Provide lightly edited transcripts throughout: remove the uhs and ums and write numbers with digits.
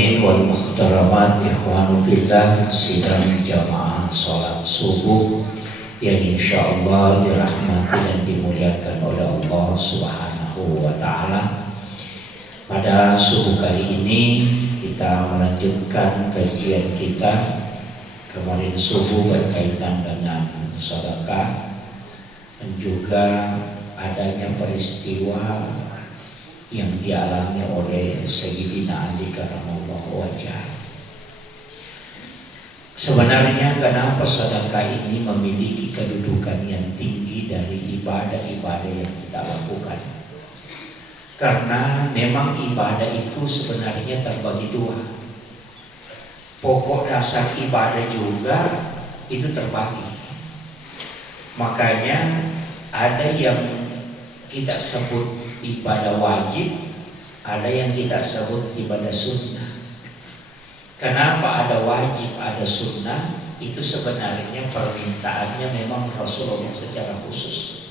muhtaramin wal muhtaramat, ikhwanu fillah, sidang jamaah salat subuh yang insyaallah dirahmati dan dimuliakan oleh Allah Subhanahu wa taala. Pada subuh kali ini kita melanjutkan kajian kita. Kemarin subuh berkaitan dengan sedekah dan juga adanya peristiwa yang dialami oleh Sayyidina Ali karramallahu wajhah. Sebenarnya kenapa sedekah ini memiliki kedudukan yang tinggi dari ibadah-ibadah yang kita lakukan? Karena memang ibadah itu sebenarnya terbagi dua. Pokok dasar ibadah juga itu terbagi. Makanya ada yang kita sebut ibadah wajib, ada yang kita sebut ibadah sunnah. Kenapa ada wajib, ada sunnah? Itu sebenarnya permintaannya memang Rasulullah secara khusus.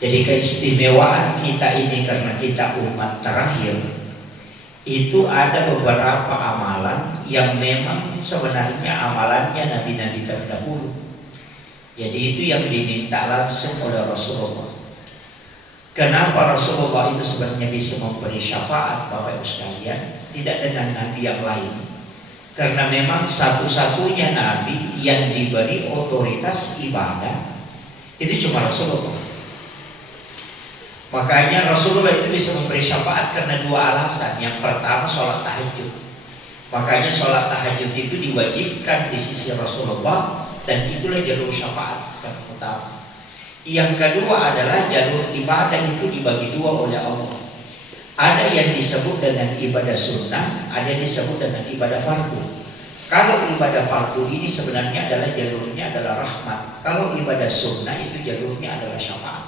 Jadi keistimewaan kita ini karena kita umat terakhir, itu ada beberapa amalan yang memang sebenarnya amalannya nabi-nabi terdahulu. Jadi itu yang diminta langsung oleh Rasulullah. Kenapa Rasulullah itu sebenarnya bisa memberi syafaat Bapak Ibu sekalian, tidak dengan nabi yang lain? Karena memang satu-satunya nabi yang diberi otoritas ibadah itu cuma Rasulullah. Makanya Rasulullah itu bisa memberi syafaat karena dua alasan. Yang pertama sholat tahajud. Makanya sholat tahajud itu diwajibkan di sisi Rasulullah, dan itulah jalur syafaat yang utama. Yang kedua adalah jalur ibadah itu dibagi dua oleh Allah. Ada yang disebut dengan ibadah sunnah, ada yang disebut dengan ibadah fardu. Kalau ibadah fardu ini sebenarnya adalah jalurnya adalah rahmat. Kalau ibadah sunnah itu jalurnya adalah syafaat.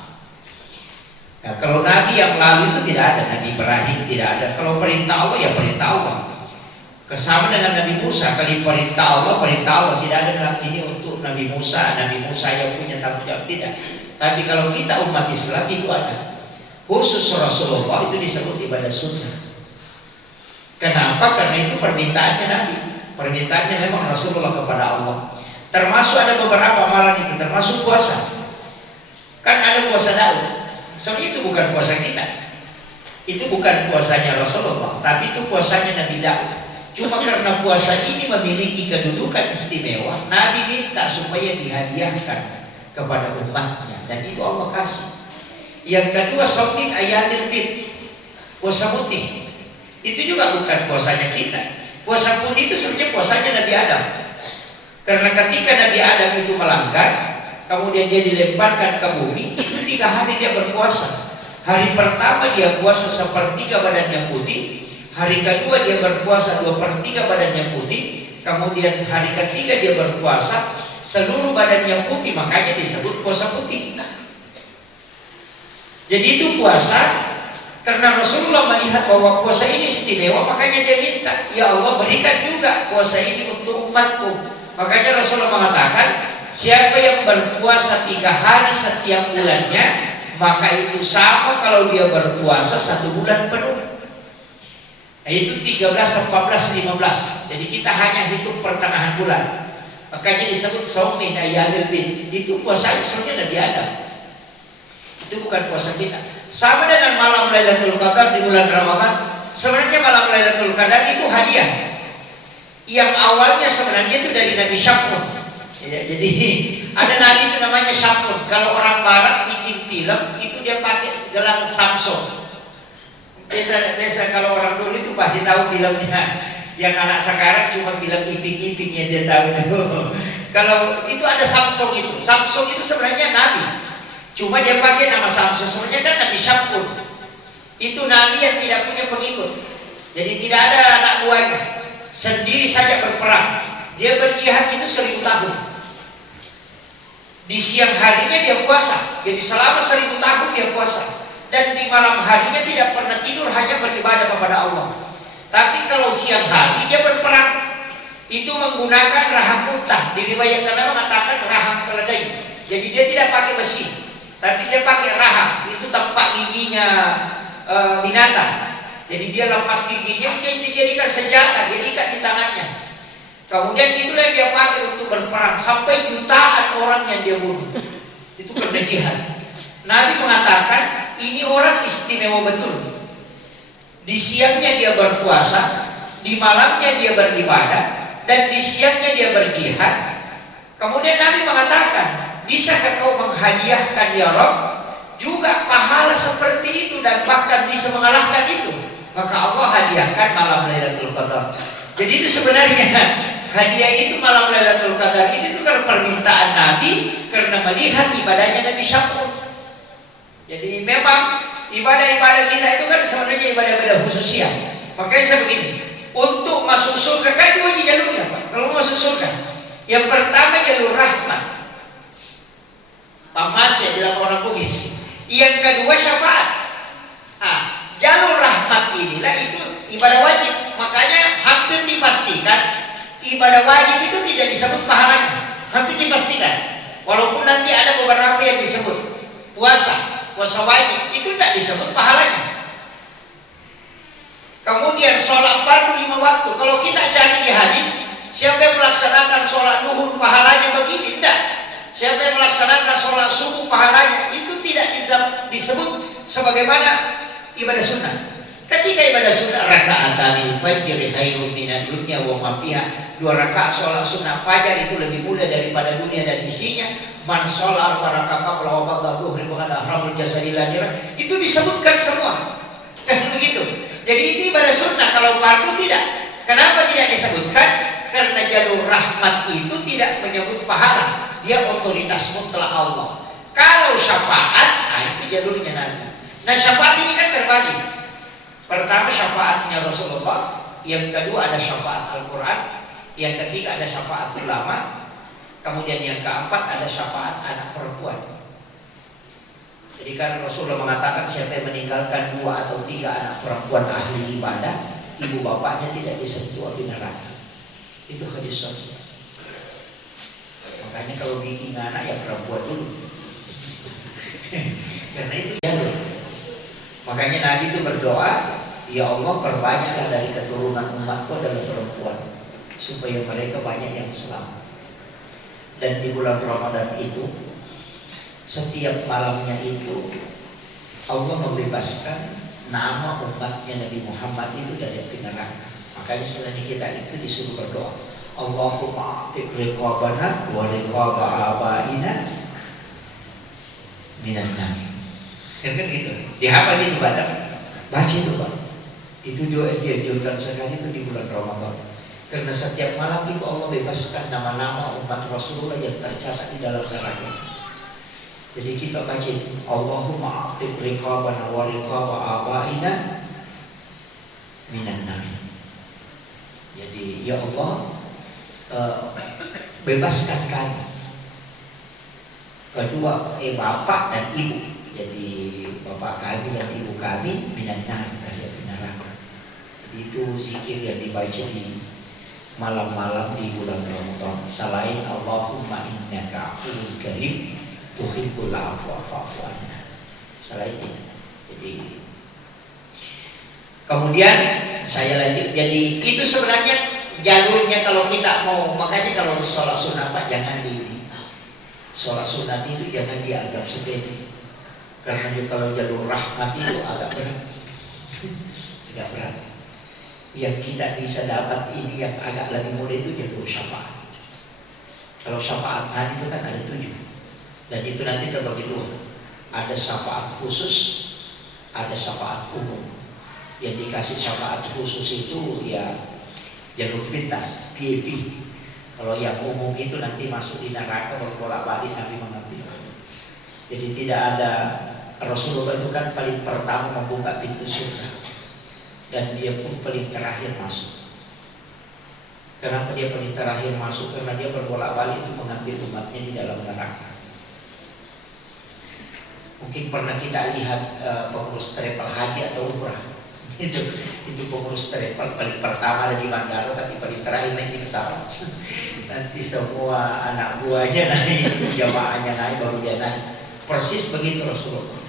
Nah, kalau nabi yang lalu itu tidak ada, Nabi Ibrahim tidak ada. Kalau perintah Allah ya perintah Allah. Kesama dengan Nabi Musa, kali perintah Allah tidak ada dalam ini untuk Nabi Musa yang punya tanggung jawab, tidak. Tapi kalau kita umat Islam itu ada. Khusus Rasulullah itu disebut ibadah sunnah. Kenapa? Karena itu permintaannya Nabi. Permintaannya memang Rasulullah kepada Allah. Termasuk ada beberapa amalan itu, termasuk puasa. Kan ada puasa Daud. Sebenarnya itu bukan puasa kita. Itu bukan puasanya Rasulullah, tapi itu puasanya Nabi Daud. Cuma karena puasa ini memiliki kedudukan istimewa, Nabi minta supaya dihadiahkan kepada umatnya, dan itu Allah kasih. Yang kedua, sholat ayamil bid, puasa putih. Itu juga bukan puasanya kita. Puasa putih itu sebenarnya puasanya Nabi Adam. Karena ketika Nabi Adam itu melanggar, kemudian dia dilemparkan ke bumi, itu 3 hari dia berpuasa. Hari pertama dia puasa sepertiga badannya putih, hari kedua dia berpuasa 2/3 badannya putih, kemudian hari ketiga dia berpuasa seluruh badannya putih, makanya disebut puasa putih. Jadi itu puasa karena Rasulullah melihat bahwa puasa ini istimewa, makanya dia minta, ya Allah berikan juga puasa ini untuk umatku. Makanya Rasulullah mengatakan, siapa yang berpuasa 3 hari setiap bulannya, maka itu sama kalau dia berpuasa 1 bulan penuh. Nah, itu 13, 14, 15. Jadi kita hanya hitung pertengahan bulan. Makanya disebut shaum min ayyamil bid. Itu puasanya sebenarnya Nabi Adam. Itu bukan puasa kita. Sama dengan malam Lailatul Qadar di bulan Ramadan. Sebenarnya malam Lailatul Qadar itu hadiah. Yang awalnya sebenarnya itu dari Nabi Syafur. Ya, jadi ada nabi itu namanya Syafur. Kalau orang barat bikin film itu dia pakai gelang Samsung. Biasa kalau orang dulu itu pasti tahu filmnya. Yang anak sekarang cuma film iping-iping yang dia tahu itu. Kalau itu ada Samsung itu. Samsung itu sebenarnya nabi. Cuma dia pakai nama Samsung. Sebenarnya kan Nabi Syafur. Itu nabi yang tidak punya pengikut. Jadi tidak ada anak buahnya. Sendiri saja berperang. Dia berjihad itu 1000 tahun. Di siang harinya dia puasa. Jadi selama 1000 tahun dia puasa. Dan di malam harinya tidak pernah tidur, hanya beribadah kepada Allah. Tapi kalau siang hari dia berperang. Itu menggunakan rahang unta. Diriwayatkan mengatakan rahang keledai. Jadi dia tidak pakai besi, tapi dia pakai rahang. Itu tempat giginya binatang. Jadi dia lepas giginya, dijadikan senjata, dia ikat di tangannya. Kemudian itulah dia pakai untuk berperang sampai jutaan orang yang dia bunuh. Itu karena jihad. Nabi mengatakan ini orang istimewa betul. Di siangnya dia berpuasa, di malamnya dia beribadah, dan di siangnya dia berjihad. Kemudian Nabi mengatakan, bisakah kau menghadiahkan ya Rabb juga pahala seperti itu dan bahkan bisa mengalahkan itu? Maka Allah hadiahkan malam Lailatul Qadar. Jadi itu sebenarnya hadiah itu malam Lailatul Qadar itu karena permintaan Nabi karena melihat ibadahnya Nabi Syakun. Jadi memang ibadah-ibadah kita itu kan sebenarnya ibadah-ibadah khususnya. Makanya saya begini, untuk masuk surga kan dua jalurnya Pak. Kalau masuk surga, yang pertama jalur rahmat, pamasya dalam orang Bugis. Yang kedua syafaat. Jalur rahmat inilah itu ibadah wajib. Makanya hampir dipastikan ibadah wajib itu tidak disebut pahalanya. Hampir dipastikan. Walaupun nanti ada beberapa yang disebut puasa wajib itu tidak disebut pahalanya. Kemudian sholat fardu 5 waktu. Kalau kita cari di hadis, siapa yang melaksanakan sholat duhur pahalanya begini? Tidak. Siapa yang melaksanakan sholat subuh pahalanya? Itu tidak disebut sebagaimana ibadah sunnah. Ketika ibadah sunnah raka'atanil fajr khairun minad dunya wa ma fiha. 2 rakaat sholat sunnah fajar itu lebih mulia daripada dunia dan isinya. Man sholat rakaat qabla wa ba'da dhuhri wa qad ahramul jasadi lanira. Itu disebutkan semua. Kan begitu. Jadi itu ibadah sunnah. Kalau fardu tidak. Kenapa tidak disebutkan? Karena jalur rahmat itu tidak menyebut pahala. Dia otoritas mutlak Allah. Kalau syafaat, itu jalurnya Nabi. Nah syafaat ini kan terbagi. Pertama syafaatnya Rasulullah, yang kedua ada syafaat Al-Quran, yang ketiga ada syafaat ulama, kemudian yang keempat ada syafaat anak perempuan. Jadi kan Rasulullah mengatakan siapa yang meninggalkan 2 atau 3 anak perempuan ahli ibadah, ibu bapaknya tidak disentuh api neraka. Itu hadis sahih. Makanya kalau bikin anak ya perempuan dulu. Karena itu jalur. Makanya Nabi itu berdoa, ya Allah perbanyaklah dari keturunan umatku adalah perempuan, supaya mereka banyak yang selamat. Dan di bulan Ramadan itu, setiap malamnya itu Allah membebaskan nama umatnya Nabi Muhammad itu dari api neraka. Makanya selain kita itu disuruh berdoa, Allahumma a'tiq riqabana wa riqaba abaina minan nar. Kan gitu. Dihafal gitu Pak. Baca itu Pak. Itu doa dianjurkan sekali itu di bulan Ramadan. Karena setiap malam itu Allah bebaskan nama-nama umat Rasulullah yang tercatat di dalam neraka. Jadi kita baca itu, Allahumma a'tiq riqabana wa riqaba abaina minan nar. Jadi ya Allah bebaskan kami. Kedua, bapak dan ibu. Jadi bapak kami dan ibu kami minan nar, dari api neraka. Jadi itu zikir yang dibaca di malam-malam di bulan Ramadan. Selain Allahumma innaka afuwwun karim tuhibbul afwa fa'fu anna. Selain itu. Jadi kemudian saya lanjut. Jadi itu sebenarnya jalurnya kalau kita mau. Makanya kalau sholat sunnah Pak jangan sholat sunat itu jangan dianggap sepele. Karena kalau jalur rahmat itu agak berat. Agak berat. Yang kita bisa dapat ini yang agak lebih mudah itu jalur syafaat. Kalau syafaat Nabi itu kan ada 7. Dan itu nanti terbagi 2. Ada syafaat khusus, ada syafaat umum. Yang dikasih syafaat khusus itu ya jalur pintas, VIP. Kalau yang umum itu nanti masuk di neraka berbolak-balik Nabi mengambil. Jadi tidak ada. Rasulullah itu kan paling pertama membuka pintu surga. Dan dia pun paling terakhir masuk. Kenapa dia paling terakhir masuk? Karena dia berbolak-balik itu mengambil umatnya di dalam neraka. Mungkin pernah kita lihat pengurus travel haji atau umrah. Itu pengurus travel paling pertama ada di bandara, tapi paling terakhir naik di pesawat. Nanti semua anak buahnya naik, jamaahnya naik, baru dia naik. Persis begitu Rasulullah.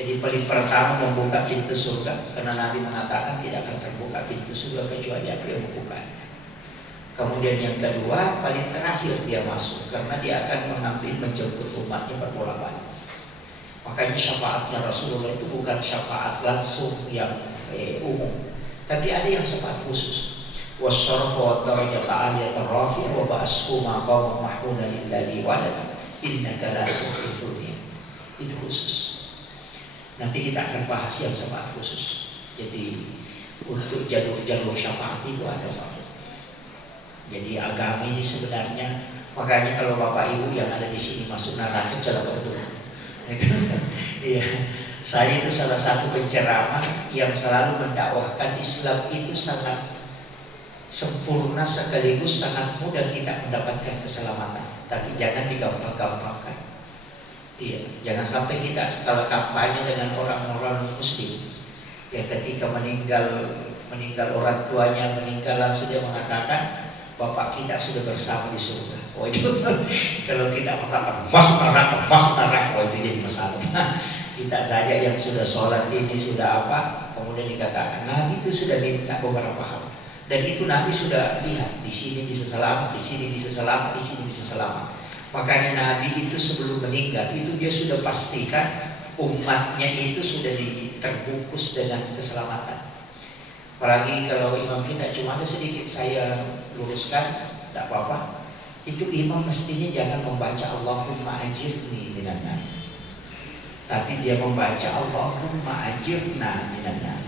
Jadi paling pertama membuka pintu surga, karena Nabi mengatakan tidak akan terbuka pintu surga kecuali aku yang membuka. Kemudian yang kedua, paling terakhir dia masuk, karena dia akan mengambil menjemput umatnya berbolak-balik. Makanya syafaatnya Rasulullah itu bukan syafaat langsung yang umum, tapi ada yang syafaat khusus. Wasyarafu wa darajat aliyat rafi wa ba'ashu maqam mahmudan lillahi walad innaka la tukhliful mi'ad. Itu khusus. Nanti kita akan bahas yang syafaat khusus. Jadi untuk jalur-jalur syafaat itu ada Pak. Jadi agama ini sebenarnya, makanya kalau Bapak Ibu yang ada di sini masuk neraka jangan berdoa. Iya, saya itu salah satu penceramah yang selalu mendakwahkan Islam itu sangat sempurna sekaligus sangat mudah kita mendapatkan keselamatan. Tapi jangan digampang-gampangkan. Iya, jangan sampai kita skala kampanye dengan orang-orang Muslim yang ketika meninggal orang tuanya, meninggal langsung dia mengatakan bapak kita sudah bersama di surga. Oh itu kalau kita mengatakan masuk neraka, oh itu jadi masalah. Kita saja yang sudah sholat ini sudah apa, kemudian dikatakan Nabi itu sudah minta beberapa hal, dan itu Nabi sudah lihat di sini bisa selamat, di sini bisa selamat, di sini bisa selamat. Makanya Nabi itu sebelum meninggal itu dia sudah pastikan umatnya itu sudah terbungkus dengan keselamatan. Apalagi kalau imam kita cuma ada sedikit saya luruskan, tidak apa-apa. Itu imam mestinya jangan membaca Allahumma ajirni minan nar, tapi dia membaca Allahumma ajirna minan nar.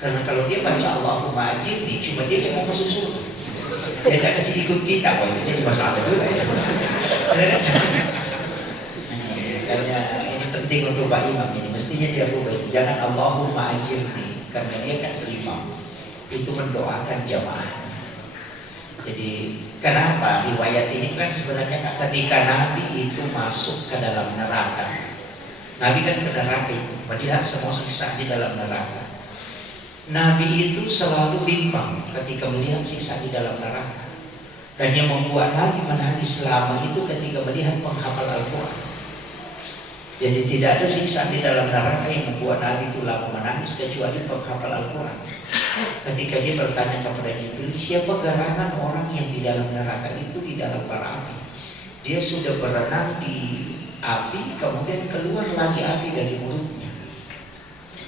Karena kalau dia baca Allahumma ajirni, cuma dia yang mau masuk surga. Dia tidak kasih ikut kita, kalau jadi masalah juga ya. Makanya ini penting untuk Pak Imam ini, mestinya dia rubah itu. Jangan Allahumma ajirni, karena dia kan imam, itu mendoakan jamaah. Jadi kenapa riwayat ini kan sebenarnya ketika Nabi itu masuk ke dalam neraka, Nabi kan ke neraka itu melihat semua siksa di dalam neraka. Nabi itu selalu bimbang ketika melihat siksa di dalam neraka. Dan yang membuat Nabi menangis selama itu ketika melihat penghafal Al-Quran. Jadi tidak ada siksa di dalam neraka yang membuat Nabi itu lama menangis kecuali penghafal Al-Quran. Ketika dia bertanya kepada Jibril, siapa gerangan orang yang di dalam neraka itu di dalam bara api? Dia sudah berenang di api, kemudian keluar lagi api dari mulutnya.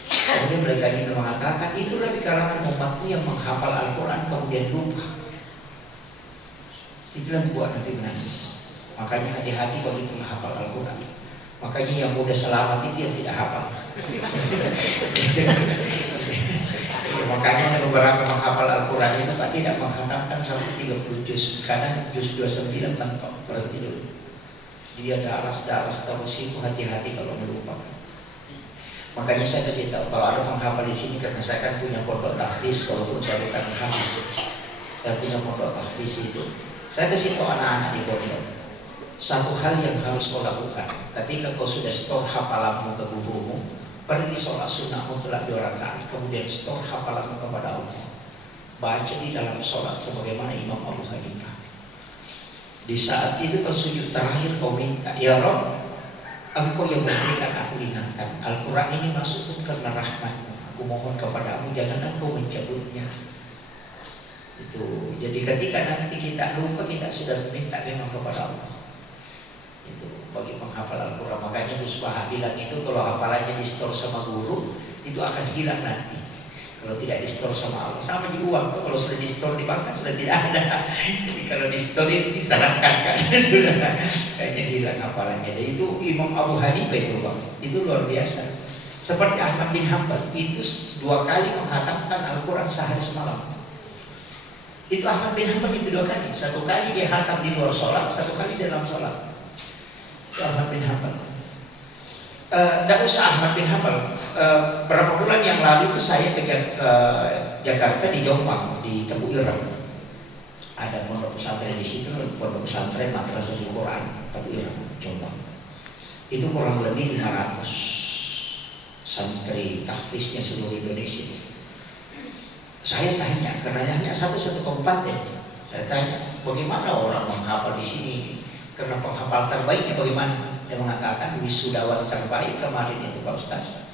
Kemudian mereka ini mengatakan, itulah di kalangan umatmu yang menghafal Al-Quran kemudian lupa. Itulah yang membuat Nabi menangis. Makanya hati-hati bagi penghafal Al-Quran. Makanya yang mudah selamat itu yang tidak hafal. Makanya ada beberapa menghafal Al-Quran itu tidak menghatamkan sampai 30 juz. Karena juz 29 mentok, berhenti dulu. Dia daras-daras terus itu, hati-hati kalau melupakan. Makanya saya kasih tahu kalau ada penghafal di sini, karena saya kan punya pondok tahfiz, walaupun saya bukan hafiz, saya punya pondok tahfiz itu. Saya kasih tahu anak-anak di pondok, satu hal yang harus kau lakukan ketika kau sudah store hafalanmu ke gurumu, pergi sholat sunnah mutlak 2 rakaat, kemudian store hafalanmu kepada Allah. Baca di dalam sholat sebagaimana Imam Abu Hanifah. Di saat itu kau sujud terakhir kau minta, ya Rabb, Engkau yang memberikan aku ingatan. Al-Quran ini masuk karena rahmat-Mu. Aku mohon kepadamu, jangan Engkau mencabutnya. Itu. Jadi ketika nanti kita lupa, kita sudah minta memang kepada Allah. Itu bagi penghafal Al-Quran. Makanya Gus Baha bilang itu kalau hafalannya di store sama guru, itu akan hilang nanti. Kalau tidak di store sama Allah, sama di uang tuh, kalau sudah di store di bank sudah tidak ada. Jadi kalau di store itu diserahkan kan sudah kayaknya hilang hafalannya. Dan itu Imam Abu Hanifah itu Bang, itu luar biasa. Seperti Ahmad bin Hanbal itu 2 kali menghatamkan Al-Quran sehari semalam. Itu Ahmad bin Hanbal itu 2 kali. 1 kali dia hatam di luar sholat, 1 kali dalam sholat. Itu Ahmad bin Hanbal. Tidak usah Ahmad bin Hanbal. Berapa bulan yang lalu itu saya ke Jakarta di Jombang, di Tebu Ireng. Ada pondok pesantren di situ, pondok pesantren Madrasatul Quran Tebu Ireng, Jombang. Itu kurang lebih 500 santri tahfiznya seluruh Indonesia. Saya tanya, karena hanya satu kabupaten. Saya tanya, bagaimana orang menghafal di sini? Karena penghafal terbaiknya bagaimana? Dia mengatakan wisudawan terbaik kemarin itu Pak Ustaz,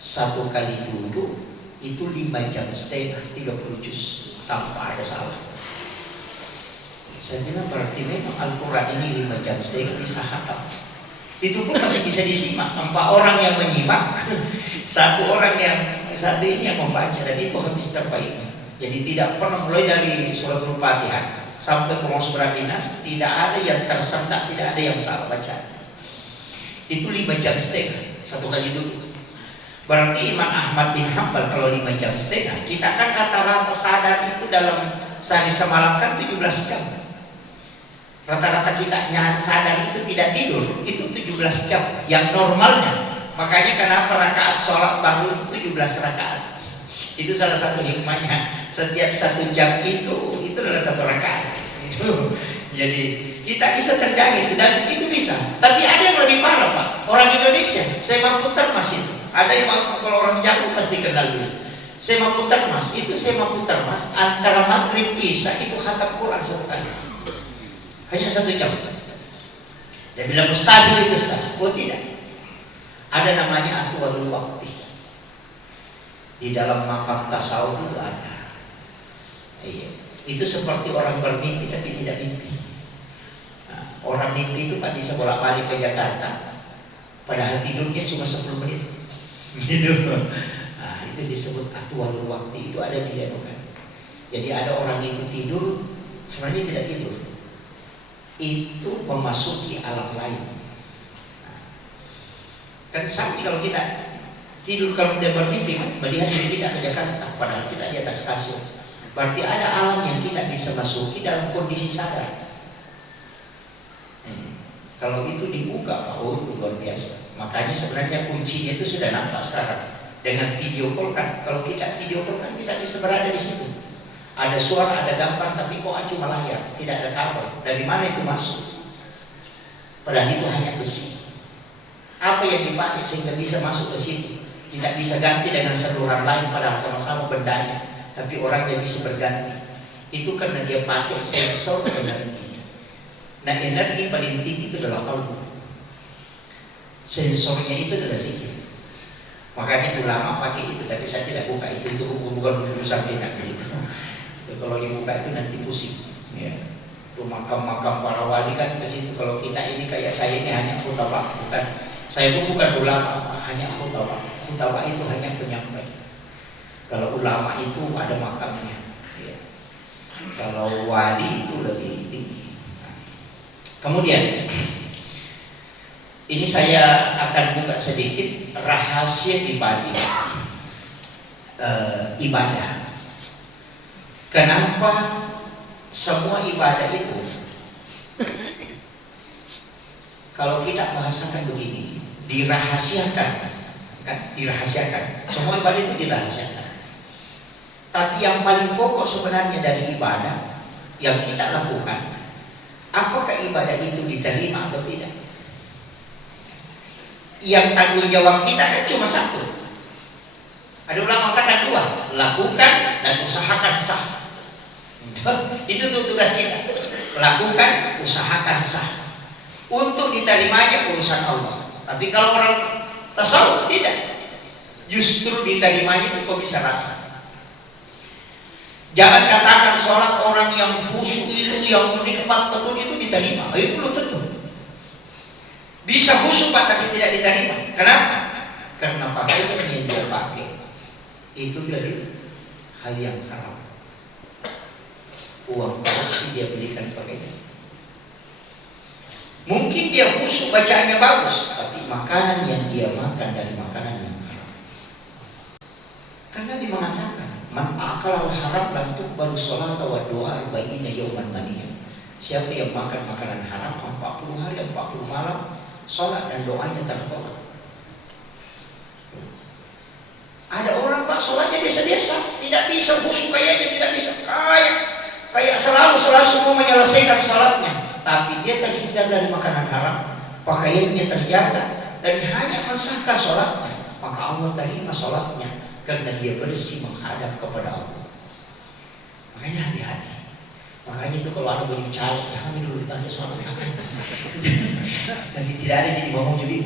satu kali duduk itu 5,5 jam, 30 juz tanpa ada salah. Saya bilang berarti memang Al-Quran ini 5,5 jam bisa hafal. Itu pun masih bisa disimak. 4 orang yang menyimak, satu ini yang membaca, dan itu habis terbaiknya. Jadi tidak pernah mulai dari suratul Fatihah sampai ke surat Nas, tidak ada yang tersentak, tidak ada yang salah baca. Itu 5,5 jam satu kali duduk. Berarti Imam Ahmad bin Hanbal kalau 5,5 jam, kita kan rata-rata sadar itu dalam sehari semalam kan 17 jam. Rata-rata kita sadar itu tidak tidur, itu 17 jam yang normalnya. Makanya kenapa rakaat sholat baru itu 17 rakaat. Itu salah satu hikmahnya. Setiap 1 jam itu adalah 1 rakaat. Itu. Jadi kita bisa terjaga itu, dan itu bisa. Tapi ada yang lebih parah Pak. Orang Indonesia, semak putar mas itu. Ada yang kalau orang Jawa pasti kenal dulu. Semak putar mas, itu semak putar mas antara maghrib isya itu khatam Quran 1 kali. Hanya 1 jam. Dia bilang mustahil itu Ustaz. Oh tidak. Ada namanya atwalul waqti. Di dalam makam tasawuf itu ada. Iya. Itu seperti orang bermimpi tapi tidak mimpi. Nah, orang mimpi itu Pak bisa bolak-balik ke Jakarta, padahal tidurnya cuma 10 menit. Gitu. Nah, itu disebut atwalul waqti. Itu ada di kan. Jadi ada orang itu tidur sebenarnya tidak tidur. Itu memasuki alam lain. Kan sama kalau kita tidur, kalau dia bermimpi kan melihat diri kita ke Jakarta, padahal kita di atas kasur. Berarti ada alam yang kita bisa masuki dalam kondisi sadar. Kalau itu dibuka, oh itu luar biasa. Makanya sebenarnya kuncinya itu sudah nampak sekarang dengan video call kan. Kalau kita video call kan kita bisa berada di situ. Ada suara, ada gambar, tapi kok cuma layar, tidak ada kabel. Dari mana itu masuk? Padahal itu hanya besi. Apa yang dipakai sehingga bisa masuk ke situ? Tidak bisa ganti dengan saluran lain, padahal sama-sama bendanya. Tapi orangnya bisa berganti. Itu karena dia pakai sensor energi. Nah, energi paling tinggi itu adalah kalbu. Sensornya itu adalah sikit. Makanya ulama pakai itu, tapi saya tidak buka itu bukan urusan kita gitu. Kalau dibuka itu nanti pusing. Ya. Itu makam-makam para wali kan ke situ. Kalau kita ini kayak saya ini hanya khutbah, bukan. Saya pun bukan ulama, hanya khutbah. Khutbah itu hanya penyampai. Kalau ulama itu ada makamnya. Ya. Kalau wali itu lebih tinggi. Kemudian ini saya akan buka sedikit rahasia dibalik ibadah. Kenapa semua ibadah itu, kalau kita bahasakan begini, dirahasiakan, kan? Dirahasiakan. Semua ibadah itu dirahasiakan. Tapi yang paling pokok sebenarnya dari ibadah yang kita lakukan, apakah ibadah itu diterima atau tidak? Yang tanggung jawab kita kan cuma satu. Ada ulama katakan 2, lakukan dan usahakan sah. Itu tuh tugas kita. Lakukan, usahakan sah. Untuk diterimanya urusan Allah. Tapi kalau orang tasawuf tidak. Justru diterimanya itu kok bisa rasa. Jangan katakan sholat orang yang khusyuk itu, yang menikmat betul itu diterima. Itu belum tentu. Bisa khusyuk Pak tapi tidak diterima. Kenapa? Karena pakaian yang dia pakai itu dari hal yang haram. Uang korupsi dia belikan pakaian. Mungkin dia khusyuk bacaannya bagus, tapi makanan yang dia makan dari makanan yang haram. Karena dia mengatakan, man akal al-haram lan tuqbalu sholata wa du'a 40 yawman maniyah. Siapa yang makan makanan haram 40 hari 40 malam, sholat dan doanya tertolak. Ada orang Pak sholatnya biasa-biasa, tidak bisa khusyuk kayaknya, tidak bisa kayak selalu semua menyelesaikan sholatnya, tapi dia terhindar dari makanan haram, pakaiannya terjaga dan hanya mensahkan sholatnya, maka Allah terima sholatnya karena dia bersih menghadap kepada Allah. Makanya hati-hati. Makanya itu kalau ada baju caleg jangan dulu dipakai sholat. Tapi tidak ada jadi ngomong jadi,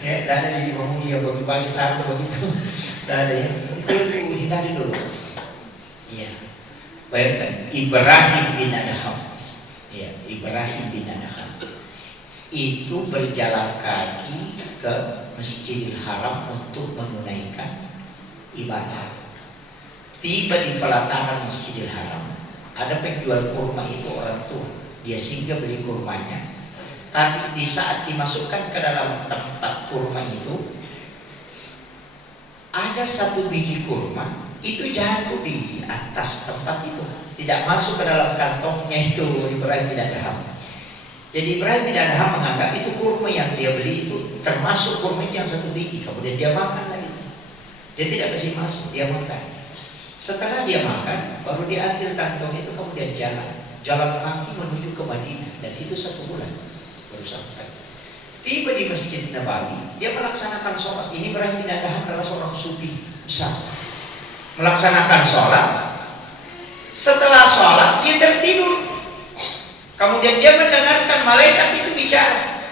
ya, tidak ada jadi ngomong ya bagi-bagi satu begitu. Tidak ada ya. Itu hindari dulu. Iya. Bayangkan Ibrahim bin Adham. Ya, Ibrahim bin Adham itu berjalan kaki ke Masjidil Haram untuk menunaikan ibadah. Tiba di pelataran Masjidil Haram, ada penjual kurma itu orang tua. Dia singgah beli kurmanya. Tapi di saat dimasukkan ke dalam tempat kurma itu, ada satu biji kurma itu jatuh di atas tempat itu, tidak masuk ke dalam kantongnya itu Ibrahim bin Adham. Jadi Ibrahim bin Adham menganggap itu kurma yang dia beli itu termasuk kurma yang satu biji. Kemudian dia makan lagi. Dia tidak kasih masuk, dia makan. Setelah dia makan, baru dia ambil kantong itu kemudian jalan kaki menuju ke Madinah, dan itu 1 bulan baru sampai. Tiba di Masjid Nabawi, dia melaksanakan sholat. Ini Ibrahim bin Adham adalah seorang sufi besar. Melaksanakan sholat. Setelah sholat dia tertidur. Kemudian dia mendengarkan malaikat itu bicara.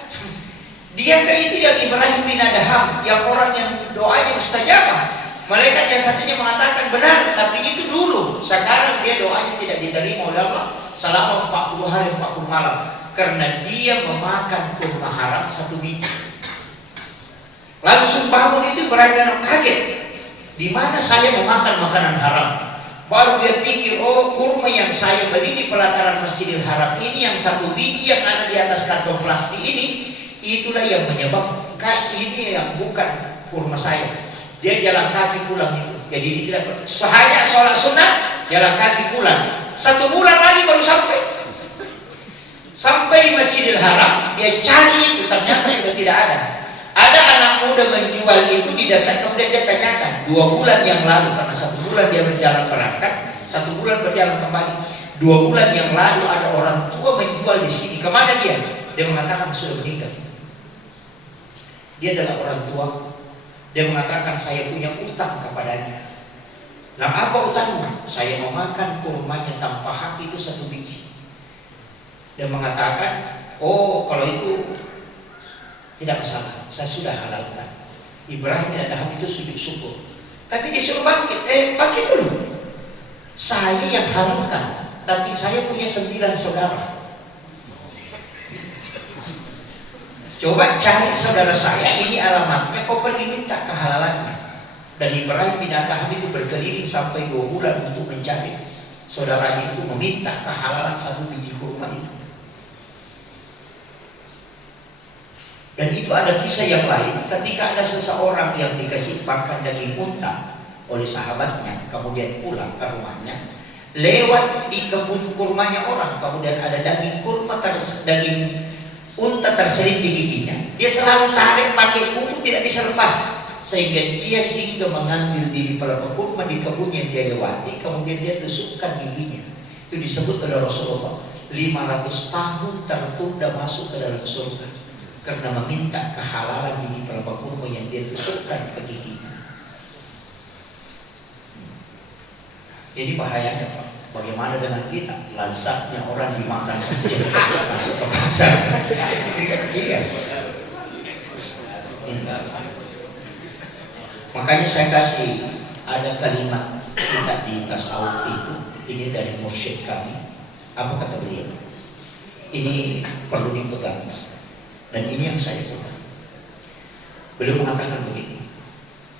Dia itu yang Ibrahim bin Adham, yang orang yang doanya mustajabah. Malaikat yang satunya mengatakan benar, tapi itu dulu. Sekarang dia doanya tidak diterima oleh Allah selama 40 hari 40 malam karena dia memakan kurma haram 1 biji. Langsung bangun itu Ibrahim kaget. Di mana saya memakan makanan haram? Baru dia pikir, oh kurma yang saya beli di pelataran Masjidil Haram ini yang 1 biji yang ada di atas kantong plastik ini, itulah yang menyebabkan ini yang bukan kurma saya. Dia jalan kaki pulang itu. Jadi dia tidak hanya sholat sunat, jalan kaki pulang. 1 bulan lagi baru sampai. Sampai di Masjidil Haram, dia cari itu, ternyata sudah tidak ada. Ada anak muda menjual itu di dekat, kemudian dia tanyakan 2 bulan yang lalu, karena 1 bulan dia berjalan berangkat, 1 bulan berjalan kembali. 2 bulan yang lalu ada orang tua menjual di sini. Kemana dia? Dia mengatakan sudah meninggal. Dia adalah orang tua. Dia mengatakan saya punya utang kepadanya. Nah, apa utangmu? Saya mau makan kurmanya tanpa hak itu 1 biji. Dia mengatakan, oh kalau itu tidak masalah, saya sudah halalkan. Ibrahim bin Adham itu sujud syukur. Tapi disuruh bangkit, bangkit dulu. Saya yang halalkan, tapi saya punya 9 saudara. Coba cari saudara saya, ini alamatnya, kau pergi minta kehalalannya. Dan Ibrahim bin Adham itu berkeliling sampai 2 bulan untuk mencari saudaranya itu, meminta kehalalan 1 biji kurma itu. Dan itu ada kisah yang lain, ketika ada seseorang yang dikasih makan daging unta oleh sahabatnya, kemudian pulang ke rumahnya, lewat di kebun kurmanya orang, kemudian ada daging kurma, daging unta terselip di giginya. Dia selalu tarik pakai kuku, tidak bisa lepas, sehingga dia singgah mengambil di pelepah kurma di kebun yang dia lewati, kemudian dia tusukkan giginya. Itu disebut oleh Rasulullah 500 tahun tertunda masuk ke dalam surga karena meminta kehalalan di pelepah kurma yang dia tusukkan ke giginya. Jadi bahayanya Pak. Bagaimana dengan kita? Lazatnya orang dimakan saja masuk ke pasar. Iya. Makanya saya kasih ada kalimat kita di tasawuf itu, ini dari mursyid kami. Apa kata beliau? Ini perlu dipegang dan ini yang saya pegang. Beliau mengatakan begini,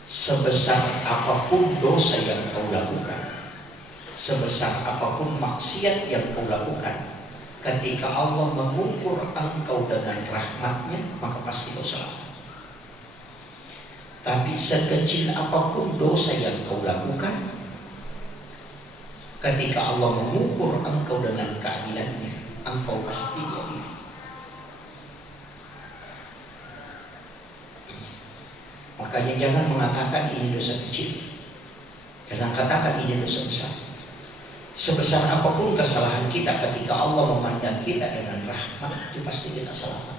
sebesar apapun dosa yang kau lakukan, sebesar apapun maksiat yang kau lakukan, ketika Allah mengukur engkau dengan rahmatnya, maka pasti kau selamat. Tapi sekecil apapun dosa yang kau lakukan, ketika Allah mengukur engkau dengan keadilannya, engkau pasti jadi. Makanya jangan mengatakan ini dosa kecil, jangan katakan ini dosa besar. Sebesar apapun kesalahan kita, ketika Allah memandang kita dengan rahmat, itu pasti kita selamat.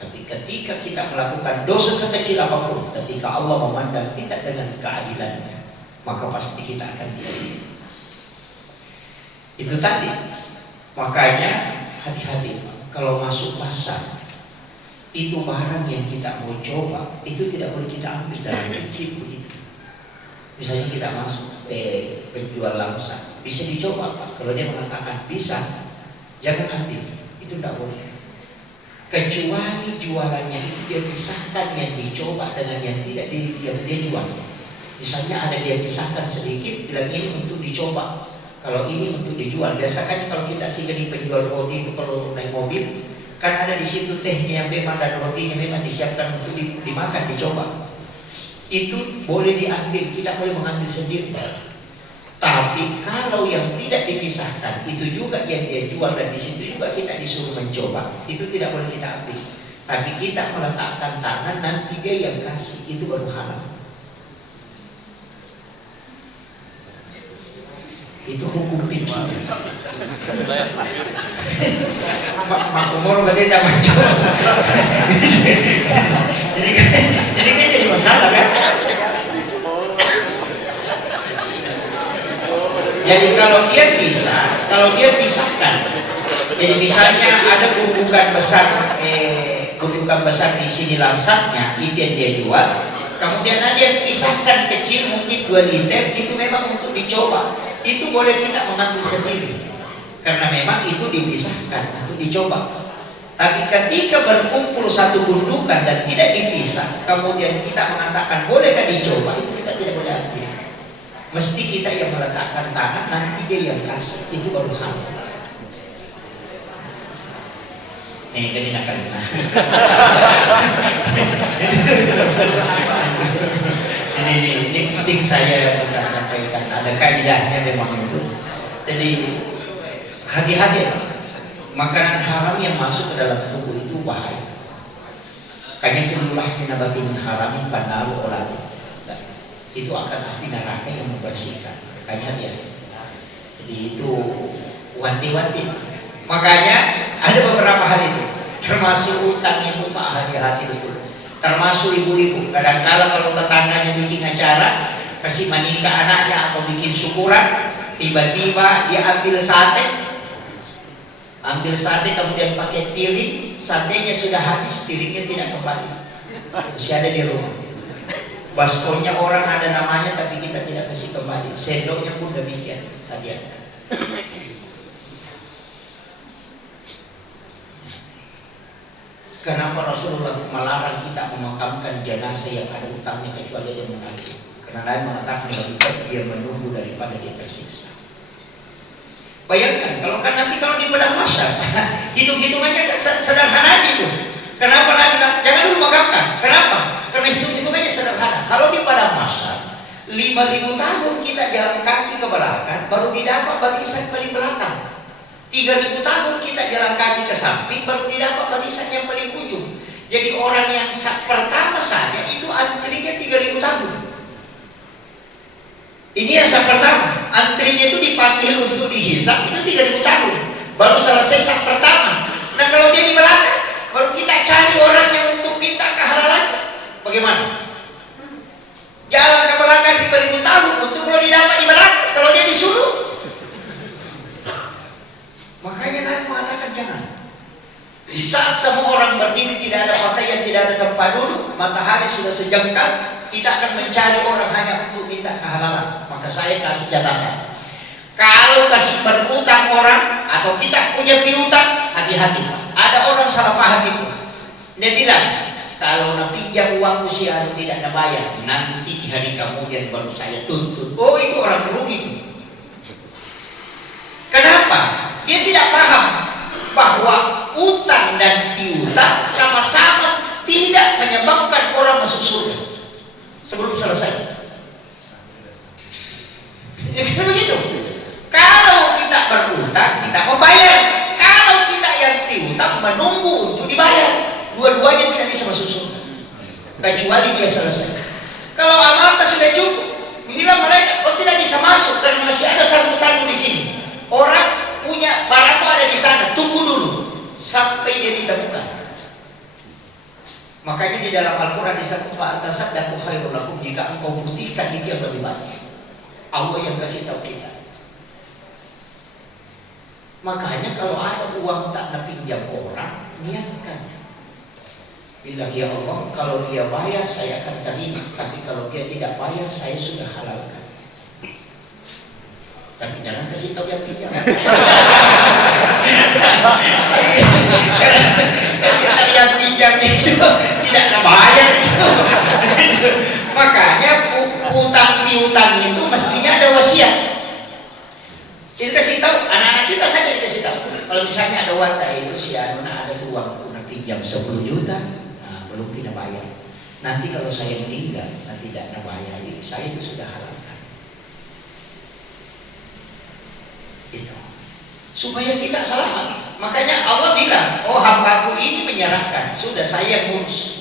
Tapi ketika kita melakukan dosa sekecil apapun, ketika Allah memandang kita dengan keadilannya, maka pasti kita akan diadili. Itu tadi. Makanya hati-hati kalau masuk pasar, itu barang yang kita mau coba itu tidak boleh kita ambil dari pikir begitu. Misalnya kita masuk penjual langsa, bisa dicoba Pak. Kalau dia mengatakan bisa, jangan ambil. Itu tidak boleh. Kecuali jualannya itu dia pisahkan yang dicoba dengan yang tidak yang dia jual. Misalnya ada dia pisahkan sedikit, bilang ini untuk dicoba, kalau ini untuk dijual. Biasanya kalau kita singgah di penjual roti itu kalau naik mobil, kan ada di situ tehnya yang memang dan rotinya memang disiapkan untuk dimakan, dicoba. Itu boleh diambil, kita boleh mengambil sendiri. Tapi kalau yang tidak dipisahkan, itu juga yang dia jual dan di situ juga kita disuruh mencoba, itu tidak boleh kita ambil. Tapi kita meletakkan tangan, nanti dia yang kasih, itu baru halal. Itu hukum fikih. Makumur berarti tidak mencoba. Jadi kan jadi masalah kan? Jadi kalau dia pisahkan. Jadi misalnya ada gundukan besar di sini langsatnya, itu yang dia jual. Kemudian dia pisahkan kecil mungkin 2 liter, itu memang untuk dicoba. Itu boleh kita mengambil sendiri. Karena memang itu dipisahkan untuk dicoba. Tapi ketika berkumpul satu gundukan dan tidak dipisah, kemudian kita mengatakan bolehkah dicoba, itu kita tidak boleh ambil. Mesti kita yang meletakkan tangan, nanti dia yang kasih, itu baru halal. Nih, jadi akan ini penting saya sampaikan. Ada kaidahnya memang itu. Jadi hati-hati, makanan haram yang masuk ke dalam tubuh itu bahaya. Kayaknya kullulah minabati min haramin fanaru olami. Itu akan api neraka yang membersihkan. Makanya hati-hati. Jadi itu wanti-wanti. Makanya ada beberapa hal itu, termasuk utang itu Pak, hati-hati betul. Termasuk ibu-ibu. Kadang-kala kalau tetangganya bikin acara, kasih menikah anaknya atau bikin syukuran, tiba-tiba dia ambil sate kemudian pakai piring, satenya sudah habis, piringnya tidak kembali, masih ada di rumah. Baskomnya orang ada namanya tapi kita tidak kasih kembali. Sendoknya pun demikian tadi ada. Kenapa Rasulullah melarang kita memakamkan jenazah yang ada utangnya kecuali dia menagih? Karena Nabi mengatakan lebih baik dia menunggu daripada dia tersiksa. Bayangkan kalau di padang mahsyar, hitung-hitungannya sederhana gitu. Kenapa Nabi jangan dulu makamkan? Kenapa? Karena hitung-hitungannya sederhana. Kalau di padang mahsyar 5.000 tahun kita jalan kaki ke belakang, baru didapat barisan paling belakang. 3.000 tahun kita jalan kaki ke samping, baru didapat barisan yang paling ujung. Jadi orang yang pertama saja itu antrinya 3.000 tahun. Ini yang sak pertama, antrinya itu dipanggil untuk dihisap itu 3.000 tahun, baru selesai sak pertama. Nah kalau dia di belakang, baru kita cari orangnya untuk minta kehalalan. Bagaimana? Jalan ke belakang 5.000 tahun untuk kalau didapat di belakang, kalau dia disuruh. Makanya Nabi mengatakan jangan. Di saat semua orang berdiri, tidak ada pakaian, tidak ada tempat duduk, matahari sudah sejengkal, kita akan mencari orang hanya untuk minta kehalalan. Maka saya kasih catatan, kalau kasih berutang orang atau kita punya piutang, hati-hati. Ada orang salah paham itu. Dia bilang, kalau nak pinjam uangku si anu tidak nak bayar, nanti di hari kemudian baru saya tuntut. Oh, itu orang rugi. Kenapa? Dia tidak paham bahwa utang dan piutang sama-sama tidak menyebabkan orang masuk surga sebelum selesai. Jadi begitu. Kalau kita berutang, kita membayar. Kalau kita yang piutang, menunggu untuk dibayar. Dua-duanya tidak bisa masuk surga kecuali dia selesai. Kalau amalnya sudah cukup, bilang malaikat, oh tidak bisa masuk karena masih ada sambutan di sini. Orang punya barangmu ada di sana, tunggu dulu sampai dia ditemukan. Makanya di dalam Al-Quran disebut fa'atasaddaqu khairul lakum, jika engkau putihkan itu yang lebih baik. Allah yang kasih tahu kita. Makanya kalau ada uang tak nak pinjam orang, niatkan. Bilang, ya Allah, kalau dia bayar saya akan terima, tapi kalau dia tidak bayar saya sudah halalkan. Tapi jangan kasih tahu yang pinjam. Kasih tahu yang pinjam itu tidak nak bayar itu. Makanya utang piutang itu mestinya ada wasiat. Kita kasih tahu anak-anak kita saja, kasih tahu. Kalau misalnya ada wadah itu si Anuna ada uang nak pinjam 10 juta, nah, belum tidak bayar. Nanti kalau saya meninggal, nanti tidak nak bayar, saya itu sudah halalkan. Itu supaya kita selamat. Makanya Allah bilang, oh hambaku ini menyerahkan, sudah saya ngurus.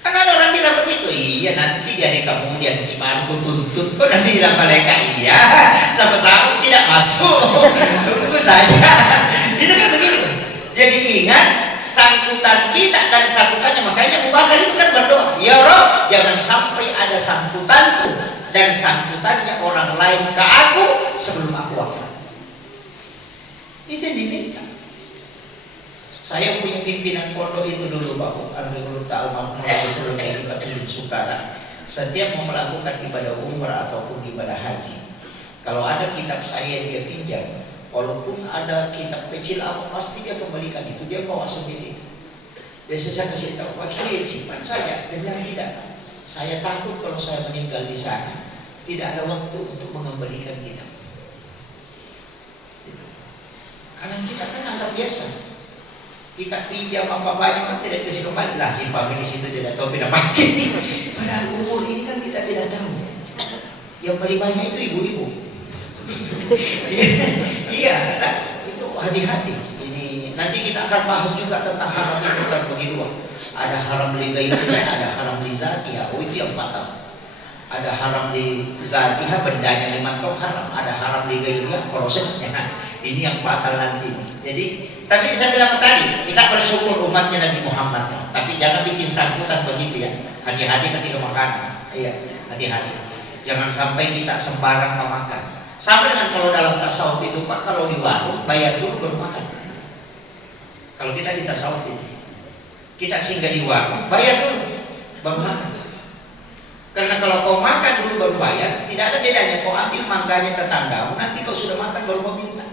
Kan ada orang bilang begitu, iya nanti di hari kemudian gimana ku tuntut, kok nanti bilang malaikat iya, sama-sama tidak masuk, tunggu saja. Itu kan begitu. Jadi ingat sangkutan kita dan sangkutannya. Makanya Abu Bakar itu kan berdoa, ya Rob, jangan sampai ada sangkutanku dan sangkutannya orang lain ke aku sebelum aku wafat. Itu yang diminta. Saya punya pimpinan pondok itu dulu, Pak Andri Ta'almam Sukara. Setiap mau melakukan ibadah umrah ataupun ibadah haji, kalau ada kitab saya dia pinjam, walaupun ada kitab kecil apa, pasti dia kembalikan itu, dia bawa sendiri. Biasa saya kasih tahu, Pak Kiai simpan saja. Dia bilang tidak. Saya takut kalau saya meninggal di sana, tidak ada waktu untuk mengembalikan kitab. Karena kita kan anggap biasa. Kita pinjam apa banyak tidak dikasih kembali lah, simpan di situ tidak tahu tidak pakai. Padahal umur ini kan kita tidak tahu. Yang paling banyak itu ibu-ibu. Iya, itu hati-hati. Ini nanti kita akan bahas juga tentang haram itu terbagi dua. Ada haram li ghairiha, ada haram li zatiha. Oh itu yang fatal. Ada haram li zatiha, bendanya memang haram. Ada haram li ghairiha, prosesnya. Ini yang fatal nanti. Jadi, tapi saya bilang tadi, kita bersyukur umatnya Nabi Muhammad. Tapi jangan bikin sangkutan begitu ya. Hati-hati ketika makan. Iya, hati-hati. Jangan sampai kita sembarang makan. Sama dengan kalau dalam tasawuf itu Pak, kalau di warung bayar dulu baru makan. Kalau kita di tasawuf ini, kita singgah di warung bayar dulu baru makan. Karena kalau kau makan dulu baru bayar, tidak ada bedanya. Kau ambil mangganya tetanggamu, nanti kau sudah makan baru mau minta.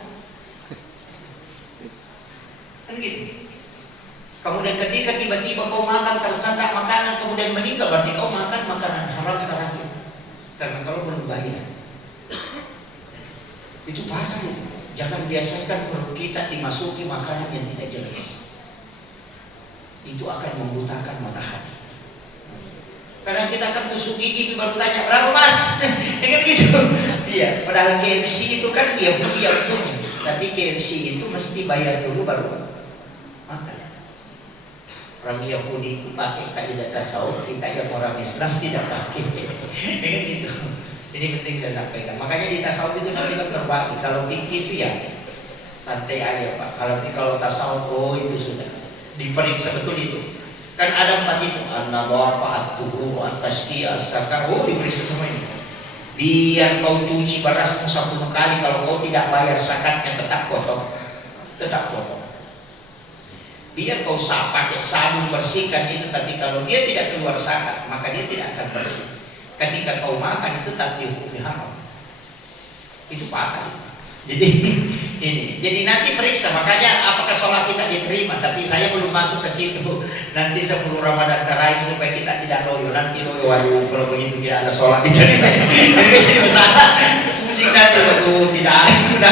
Kan gitu. Kemudian ketika tiba-tiba kau makan tersendak makanan kemudian meninggal, berarti kau makan makanan haram terakhir. Karena kalau belum bayar, itu fatal itu. Jangan biasakan perut kita dimasuki makanan yang tidak jelas. Itu akan membutakan mata hati. Kadang kita akan tusuk gigi baru tanya berapa mas, dengan gitu. Iya. Padahal KFC itu kan dia punya, tapi KFC itu mesti bayar dulu baru makan. Orang Yahudi itu pakai kaidah tasawuf, kita yang orang Islam tidak pakai. Dengan gitu. Ini penting saya sampaikan. Makanya di tasawuf itu nanti kan terbagi. Kalau fikih itu ya santai aja Pak. Kalau tasawuf itu sudah diperiksa betul itu. Kan ada 4 itu, an-nadhafa, at-tuhur, at-tasqiyah, as-sakar. Oh, diperiksa semua ini. Biar kau cuci berasmu 10 kali, kalau kau tidak bayar zakatnya tetap kotor. Tetap kotor. Biar kau pakai sabun bersihkan itu, tapi kalau dia tidak keluar zakat, maka dia tidak akan bersih. Ketika kau makan itu tak dihukumi haram. Itu pakar. Jadi ini, jadi nanti periksa. Makanya apakah sholat kita diterima? Tapi saya belum masuk ke situ. Nanti 10 Ramadan terakhir supaya kita tidak loyo. Nanti loyo, waduh kalau begitu tidak ada sholat diterima. Ini masalah. Pusing nanti, waduh tidak ada.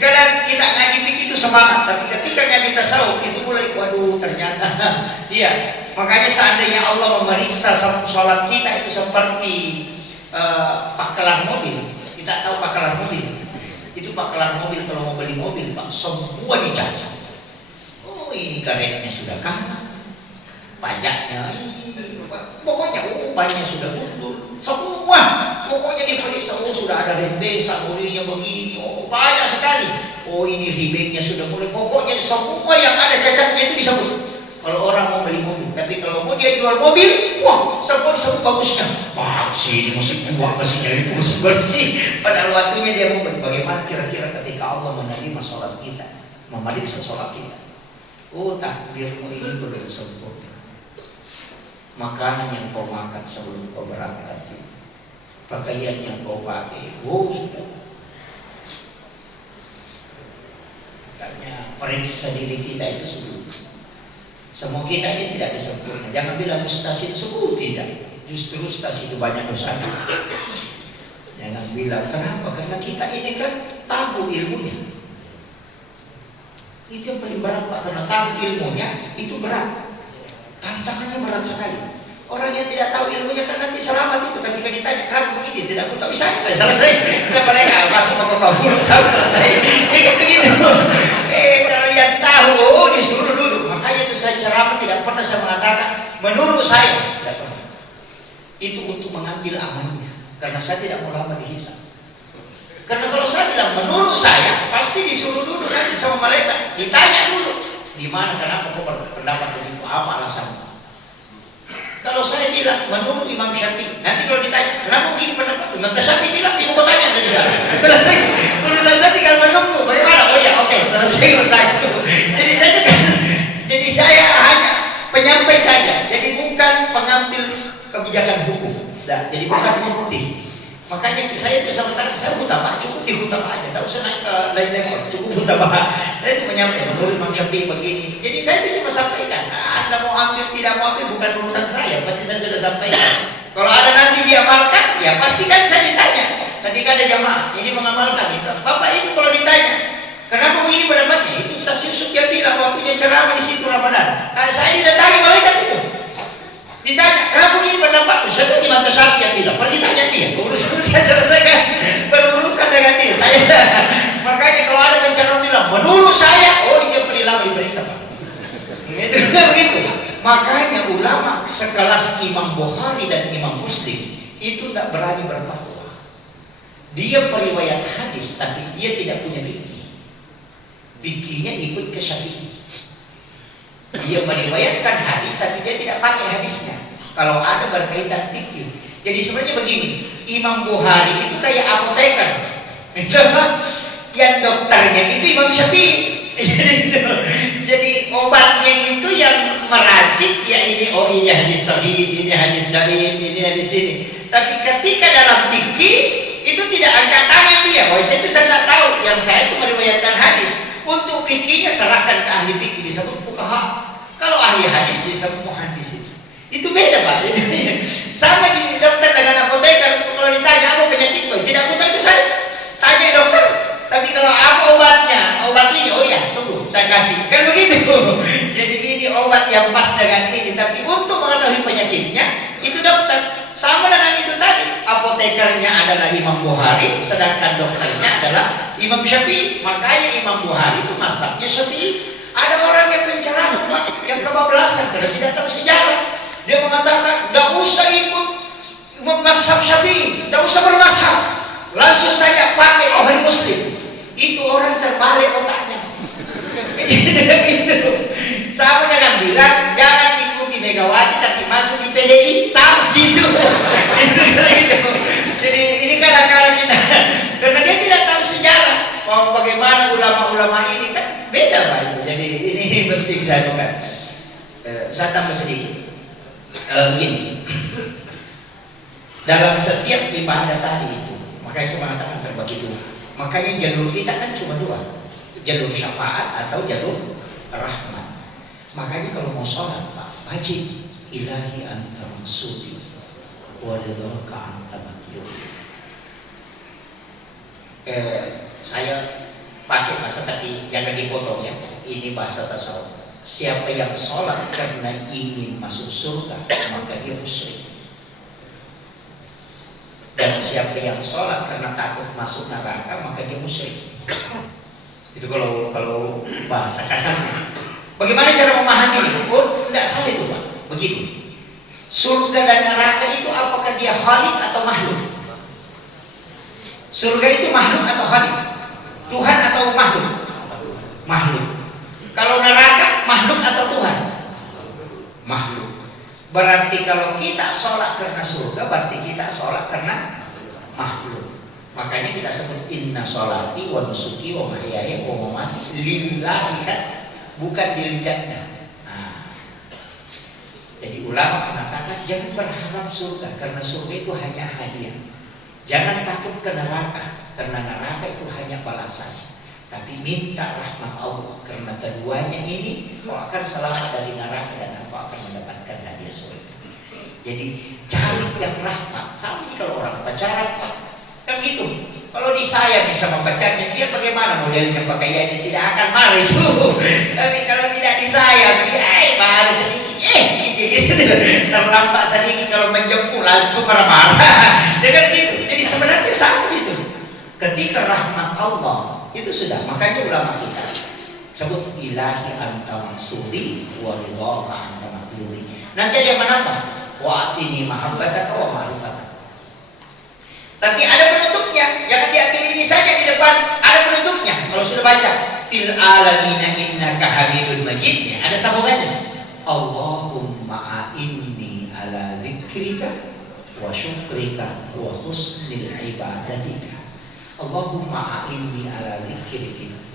Karena kita ngaji fikih itu semangat, tapi ketika ngaji tasawuf itu mulai, waduh ternyata. Iya. Makanya seandainya Allah memeriksa sholat kita itu seperti pakalan mobil. Kita tahu pakalan mobil. Itu pakalan mobil, kalau mau beli mobil Pak, semua dicacat. Oh ini karetnya sudah kanan, pajaknya pokoknya bannya sudah mundur, semua pokoknya diperiksa. Oh sudah ada rembesan, olinya begini, oh banyak sekali. Oh ini ribetnya sudah mulai, pokoknya semua yang ada cacatnya itu disebut. Kalau orang mau beli mobil, tapi Tapi kalau mau dia jual mobil, wah sabun bagusnya, wah sini masih tua, masih nyari itu masih bersih. Pada waktunya dia mau bagaimana kira-kira ketika Allah menerima sholat kita, memeriksa sholat kita. Oh takbirmu ini belum sempurna. Makanan yang kau makan sebelum kau berangkat, pakaian yang kau pakai, wow sudah. Makanya periksa diri kita itu sebelum. Semua kita ini tidak sempurna. Jangan bilang ustaz itu sembuh, tidak. Justru ustaz itu banyak dosanya. Jangan bilang kenapa? Karena kita ini kan tahu ilmunya. Itu yang paling berat Pak, karena tahu ilmunya itu berat. Tantangannya berat sekali. Orang yang tidak tahu ilmunya kan nanti selamat itu ketika ditanya kenapa begini, tidak aku tahu saya selesai. Kenapa mereka masih mau tahu saya selesai. Kayak begitu. Kalau yang tahu disuruh duduk. Makanya itu saya ceramah tidak pernah saya mengatakan menurut saya, tidak pernah. Itu untuk mengambil amannya, karena saya tidak mau lama dihisab. Karena kalau saya bilang menurut saya, pasti disuruh dulu nanti sama malaikat, ditanya dulu, di mana, kenapa kau berpendapat begitu, apa alasannya? Kalau saya bilang menurut Imam Syafi'i, nanti kalau ditanya kenapa begini pendapat, Imam Syafi'i bilang ibu kau tanya dari sana. Selesai. Menurut saya tinggal menunggu. Bagaimana? Oh ya, oke, selesai urusan itu. Jadi saya hanya penyampai saja. Jadi bukan pengambil kebijakan hukum. Nah, jadi bukan mufti. Makanya saya itu sama tadi saya hutama, cukup di hutama aja, tidak usah naik ke lain level, cukup hutama. Saya itu menyampaikan menurut Imam Syafi'i begini. Jadi saya itu cuma sampaikan. Anda mau ambil tidak mau ambil bukan urusan saya, berarti saya sudah sampaikan. Kalau ada nanti diamalkan, ya pasti kan saya ditanya. Ketika ada jamaah ini mengamalkan, Bapak Ibu kalau ditanya, kenapa begini pendapatnya? Itu Ustaz Yusuf yang bilang waktunya ceramah di situ Ramadan. Kalau saya didatangi malaikat itu. Ditanya, kenapa begini pendapat? Saya bilang Imam Syafi'i yang bilang, pergi tanya dia. Urusan saya selesaikan, berurusan dengan dia. Saya, makanya kalau ada pencarian bilang, menurut saya, oh iya perlu lama diperiksa Pak. Itu begitu. Makanya ulama sekelas Imam Bukhari dan Imam Muslim itu tidak berani berfatwa. Dia periwayat hadis, tapi dia tidak punya fikih. Fikihnya ikut ke Syafi'i. Dia meriwayatkan hadis tapi dia tidak pakai hadisnya. Kalau ada berkaitan fikih. Jadi sebenarnya begini, Imam Bukhari itu kayak apoteker. Yang dokternya itu Imam Syafi'i. Jadi obatnya itu yang meracik ya ini, oh ini hadis sahih, ini hadis dhaif, ini hadis ini. Tapi ketika dalam fikih itu tidak angkat tangan dia. Oh saya itu saya tidak tahu. Yang saya itu meriwayatkan hadis. Untuk fikihnya serahkan ke ahli fikih, disebut fuqaha. Kalau ahli hadis disebut muhaddis. Itu beda Pak. Sama di dokter dengan apoteker. Kalau ditanya apa penyakit kau, tidak aku tahu itu saya tanya dokter. Tapi kalau apa obatnya, obat ini, oh ya tunggu saya kasih. Kan begitu. Jadi ini obat yang pas dengan ini. Tapi untuk mengetahui penyakitnya itu dokter. Sama dengan itu tadi, apotekernya adalah Imam Bukhari, sedangkan dokternya adalah Imam Syafi'i. Makanya Imam Bukhari itu mazhabnya Syafi'i. Ada orang yang penceramah yang kebablasan karena tidak tahu sejarah. Dia mengatakan, tidak usah ikut mazhab Syafi'i, tidak usah bermazhab, langsung saja pakai Bukhari Muslim. Itu orang terbalik otaknya. Gitu. Sama dengan bilang jangan ikuti Megawati tapi masuk di PDI, sama gitu. Jadi ini kadang-kadang kita, karena dia tidak tahu sejarah. Oh, bagaimana ulama-ulama ini kan beda Pak itu. Jadi ini penting saya bukan. Saya tambah sedikit. Begini. Dalam setiap ibadah tadi itu, makanya saya mengatakan terbagi dua. Makanya jalur kita kan cuma dua, jalur syafaat atau jalur rahmat. Makanya kalau mau sholat Pak, wajib ilahi anta maksudi wa ridhaka anta matlub. Saya pakai bahasa tapi jangan dipotong ya. Ini bahasa tasawuf. Siapa yang sholat karena ingin masuk surga maka dia musyrik. Dan siapa yang sholat karena takut masuk neraka maka dia musyrik. Itu kalau bahasa kasarnya. Bagaimana cara memahami ini? Oh, tidak salah itu Pak. Begini. Surga dan neraka itu apakah dia khalik atau makhluk? Surga itu makhluk atau khalik? Tuhan atau makhluk? Makhluk. Kalau neraka makhluk atau Tuhan? makhluk. Berarti kalau kita sholat karena surga, berarti kita sholat karena makhluk. Makanya kita sebut inna sholati wa nusuki wa mahyaya wa mamati lillahi, kan, bukan lil jannah. Jadi ulama mengatakan jangan berharap surga, karena surga itu hanya hadiah. Jangan takut ke neraka, karena neraka itu hanya balasan. Tapi minta rahmat Allah, karena keduanya ini kau akan selamat dari neraka dan kau akan mendapatkan hadiah surga. Jadi cari yang rahmat. Sama kalau orang pacaran kan gitu. Kalau disayang sama pacarnya, dia bagaimana modelnya pakaiannya, tidak akan marah itu. Tapi kalau tidak disayang, dia marah sedikit, gitu. Terlambat sedikit kalau menjemput langsung marah-marah. Ya kan gitu. Jadi sebenarnya sama gitu. Ketika rahmat Allah itu sudah, makanya ulama kita sebut ilahi anta maksudi wa ridha anta maqduri. Nanti ada yang menambah wa atini mahabbataka wa ma'rifataka. Tapi ada penutupnya, jangan diambil ini saja di depan, ada penutupnya. Kalau sudah baca fil alamina innaka hamidun majidnya, ada sambungannya. Allahumma a'inni ala dzikrika wa syukrika wa husnil ibadatika. Allahumma a'inni ala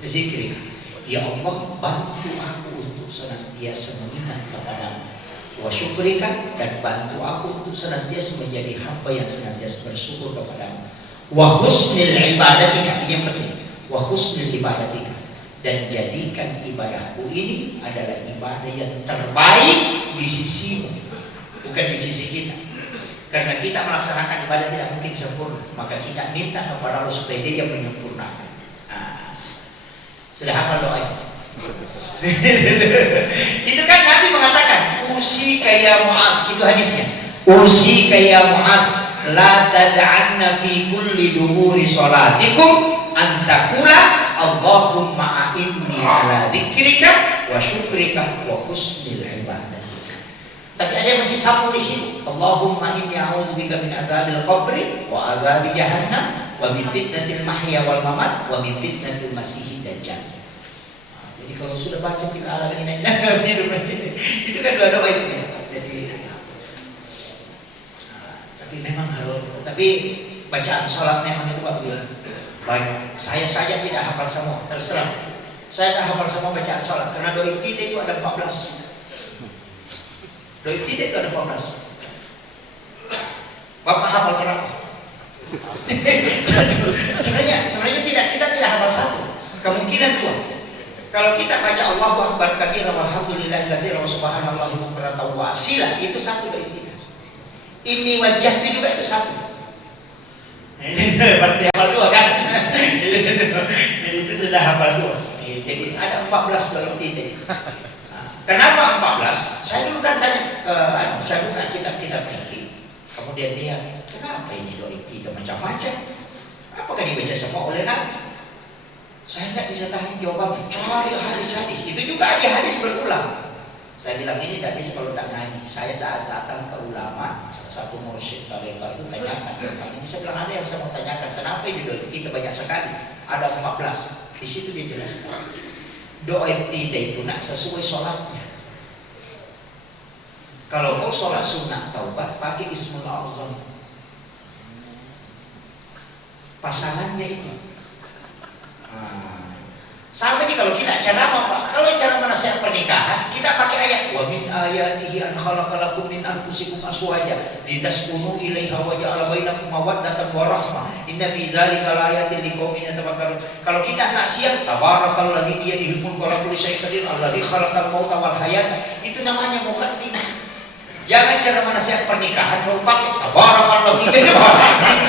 dzikrika. Ya Allah, bantu aku untuk senantiasa mengingat kepadamu. Wa syukrika, dan bantu aku untuk senantiasa menjadi hamba yang senantiasa bersyukur kepadamu. Wa husnil ibadatika, ini yang penting. Wa husnil ibadatika, dan jadikan ibadahku ini adalah ibadah yang terbaik di sisimu, bukan di sisi kita. Karena kita melaksanakan ibadah tidak mungkin sempurna, maka kita minta kepada Allah supaya Dia yang menyempurnakan. Sudah hafal doanya? Itu kan Nabi mengatakan usika ya Mu'az, itu hadisnya. Usika ya Mu'az la tad'anna fi kulli duhuri salatikum antakula Allahumma a'inni ala dzikrika wa syukrika wa husnil ibadatika. Tapi ada yang masih sambung di sini. Allahumma inni a'udzubika min azabil qabri wa azabi jahannam wa min fitnatil mahya wal mamat wa min fitnatil masiihid dajjal. Jadi kalau sudah baca fil alamin itu kan doa itu ya. Jadi tapi memang harus, tapi bacaan salat memang itu Pak Bil banyak. Saya saja tidak hafal semua, terserah. Saya tidak hafal semua bacaan salat karena doa kita itu ada 14. Doa kita itu ada 14. Bapak hafal berapa? Sebenarnya kita tidak hafal satu. Kemungkinan 2. Kalau kita baca Allahu Akbar kabira walhamdulillahi katsiran wa subhanallahi bukratan wa asila, itu satu doa kita. Ini wajah itu juga itu satu. Berarti hafal 2 kan? Jadi itu sudah hafal 2. Jadi ada 14 doa kita. Kenapa 14? Saya dulu kan tanya ke saya buka kitab-kitab fikih. Kemudian dia, kenapa ini doa kita macam-macam? Apakah dibaca semua oleh Nabi? Saya tidak bisa tahan jawabannya. Cari hadis-hadis. Itu juga ada hadis berulang. Saya bilang ini tidak bisa kalau tidak ngaji. Saya datang ke ulama, salah satu mursyid tarekat itu tanyakan tentang ini. Saya bilang ada yang saya mau tanyakan. Kenapa ini doa kita banyak sekali? Ada 14. Di situ dia jelaskan. Doa kita itu nak sesuai sholatnya. Kalau kau sholat sunat taubat pakai Ismul Azam. Pasangannya itu. Sama nih kalau kita cara apa? Kalau cara menasihat pernikahan, kita pakai ayat wa min ayatihi an khalaqalakum min anfusikum azwaja litaskunu ilaiha wa ja'ala bainakum mawaddatan wa rahmah inna fi dzalika laayatin liqaumin yatafakkarun. Kalau kita tak siap, tabarakalladzi bi yadihi mulku wa la kulli syai'in qadir alladzi khalaqal mauta wal hayata, itu namanya muqaddimah. Jangan cara menasihat pernikahan mau pakai tabarakalladzi itu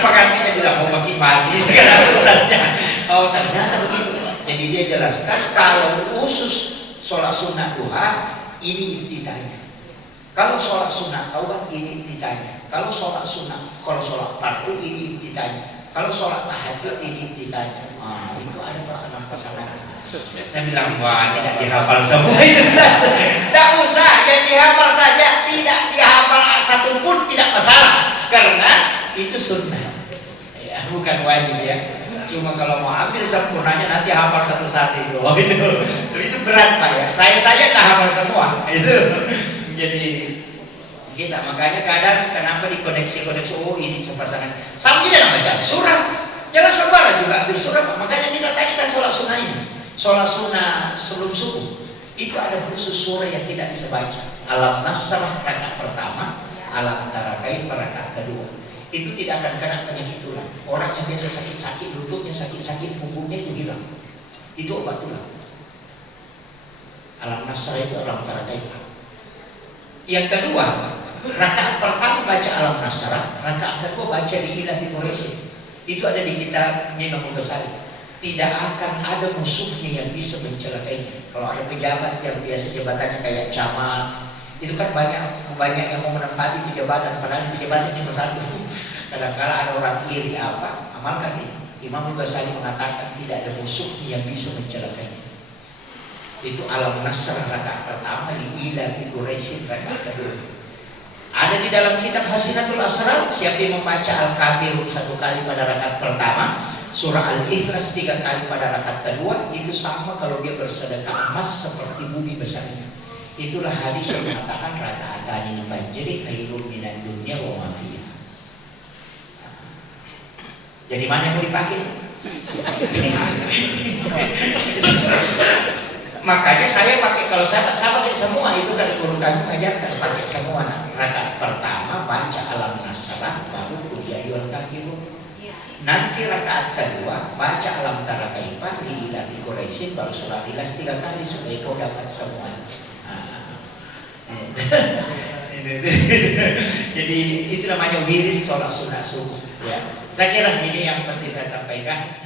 pengantinnya bilang mau pakai mati karena ustaznya. Oh ternyata begitu. Jadi dia jelaskan kalau khusus sholat sunnah duha ini iftitahnya. Kalau sholat sunnah taubat ini iftitahnya. Kalau sholat sunnah, kalau sholat fardu ini iftitahnya. Kalau sholat tahajud ini iftitahnya. Itu ada pasangan-pasangan. Saya bilang wah tidak dihafal semua itu. Tidak usah yang dihafal saja, tidak dihafal satu pun tidak masalah karena itu sunnah. Ya, bukan wajib ya. Cuma kalau mau ambil sempurnanya nanti hafal satu-satu itu. Itu berat Pak ya. Saya saja nggak hafal semua. Itu Jadi kita makanya kadang kenapa dikoneksi-koneksi, oh ini pasangan sama tidak baca surah, jangan sembarang juga ambil surah. Makanya kita tadi kan sholat sunnah ini, sholat sunnah sebelum subuh itu ada khusus surah yang tidak bisa baca. Alam Nasrah rakaat pertama, alam Tarakain rakaat kedua. Itu tidak akan kena penyakit tulang. Orang yang biasa sakit-sakit, lututnya sakit-sakit, punggungnya itu hilang. Itu obat tulang. Alam Nasrah itu alam Tarakain. Yang kedua, rakaat pertama baca alam Nasrah, rakaat kedua baca Li'ilafi Quraisy. Itu ada di kitab Imam Ghazali. Tidak akan ada musuhnya yang bisa mencelakainya. Kalau ada pejabat yang biasa jabatannya kayak camat, itu kan banyak yang mau menempati itu jabatan, padahal itu jabatan cuma satu. Kadang-kadang ada orang iri apa, amalkan itu. Imam Ghazali mengatakan tidak ada musuhnya yang bisa mencelakainya. Itu alam Nasrah rakaat pertama, Li'ilafi Quraisy rakaat kedua. Ada di dalam kitab Hasinatul Asrar, siapa yang membaca Al-Kafirun 1 kali pada rakaat pertama, surah Al-Ikhlas 3 kali pada rakaat kedua, itu sama kalau dia bersedekah emas seperti bumi besarnya. Itulah hadis yang mengatakan raka'atan al-fajri khairun minad dunya wa ma fiha. Jadi mana yang mau dipakai? Makanya saya pakai, kalau saya pakai semua, itu kan guru kami mengajarkan pakai semua. Rakaat pertama baca alam Nasrah, baru qul ya ayyuhal kafirun. Nanti rakaat kedua baca alam tara kaifa Li'ilafi Quraisy, baru surah Ikhlas 3 kali supaya kau dapat semua. Jadi itu namanya wirid sholat sunnah subuh. Ya, saya kira ini yang penting saya sampaikan.